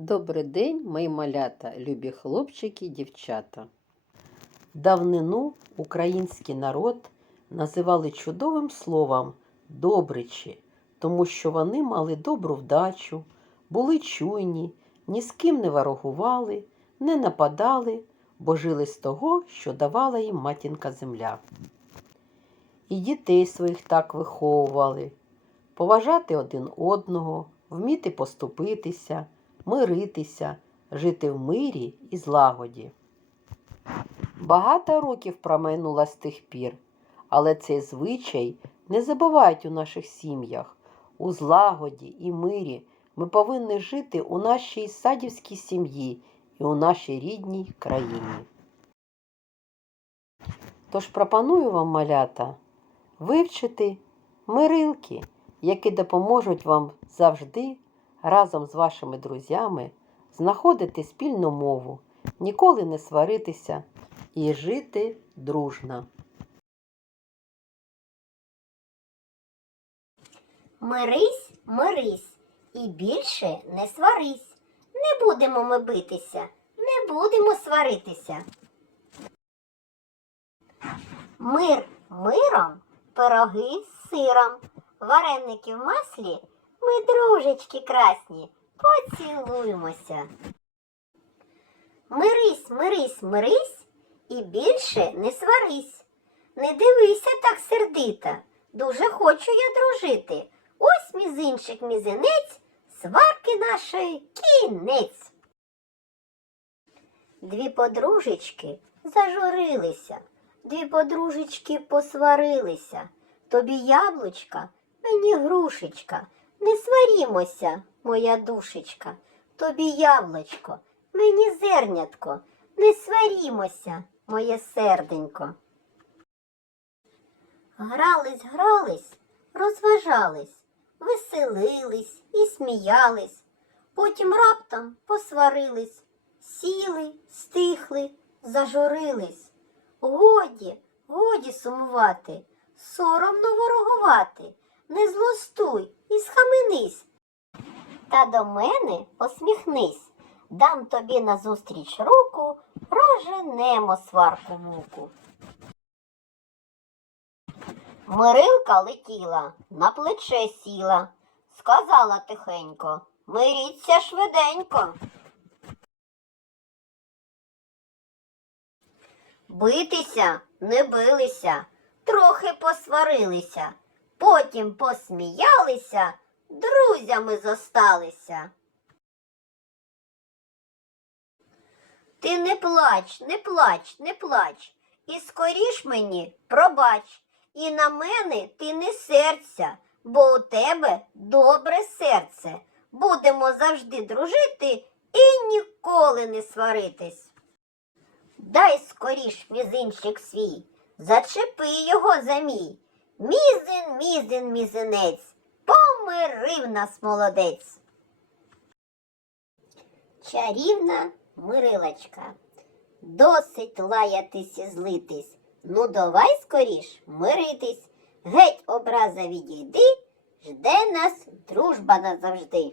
Добрий день, мої малята, любі хлопчики дівчата. Давнину український народ називали чудовим словом добричі, тому що вони мали добру вдачу, були чуйні, ні з ким не ворогували, не нападали, бо жили з того, що давала їм матінка земля. І дітей своїх так виховували поважати один одного, вміти поступитися, миритися, жити в мирі і злагоді. Багато років промайнуло з тих пір, але цей звичай не забувають у наших сім'ях. У злагоді і мирі ми повинні жити у нашій садівській сім'ї і у нашій рідній країні. Тож пропоную вам, малята, вивчити мирилки, які допоможуть вам завжди разом з вашими друзями знаходити спільну мову, ніколи не сваритися і жити дружно. Мирись, мирись, і більше не сварись. Не будемо ми битися, не будемо сваритися. Мир миром, пироги з сиром, вареники в маслі, ми дружечки красні, поцілуємося. Мирись, мирись, мирись, і більше не сварись. Не дивися так сердито, дуже хочу я дружити. Ось мізинчик мізинець, сварки нашої кінець. Дві подружечки зажурилися, дві подружечки посварилися. Тобі яблучка, мені грушечка. Не сварімося, моя душечка. Тобі яблучко, мені зернятко. Не сварімося, моє серденько. Грались, грались, розважались, веселились і сміялись, потім раптом посварились, сіли, стихли, зажурились. Годі, годі сумувати, соромно ворогувати, не злостуй і схаменись. Та до мене посміхнись, дам тобі назустріч руку, проженемо сварку муку. Мирилка летіла, на плече сіла, сказала тихенько, миріться швиденько. Битися не билися, трохи посварилися, потім посміялися, друзями зосталися. Ти не плач, не плач, не плач, і скоріш мені пробач. І на мене ти не серця, бо у тебе добре серце. Будемо завжди дружити і ніколи не сваритись. Дай скоріш мізинчик свій, зачепи його за мій. Мізин, мізин, мізинець, помирив нас молодець. Чарівна мирилочка, досить лаятись і злитись. Ну, давай скоріш миритись, геть образа відійди, жде нас дружба назавжди.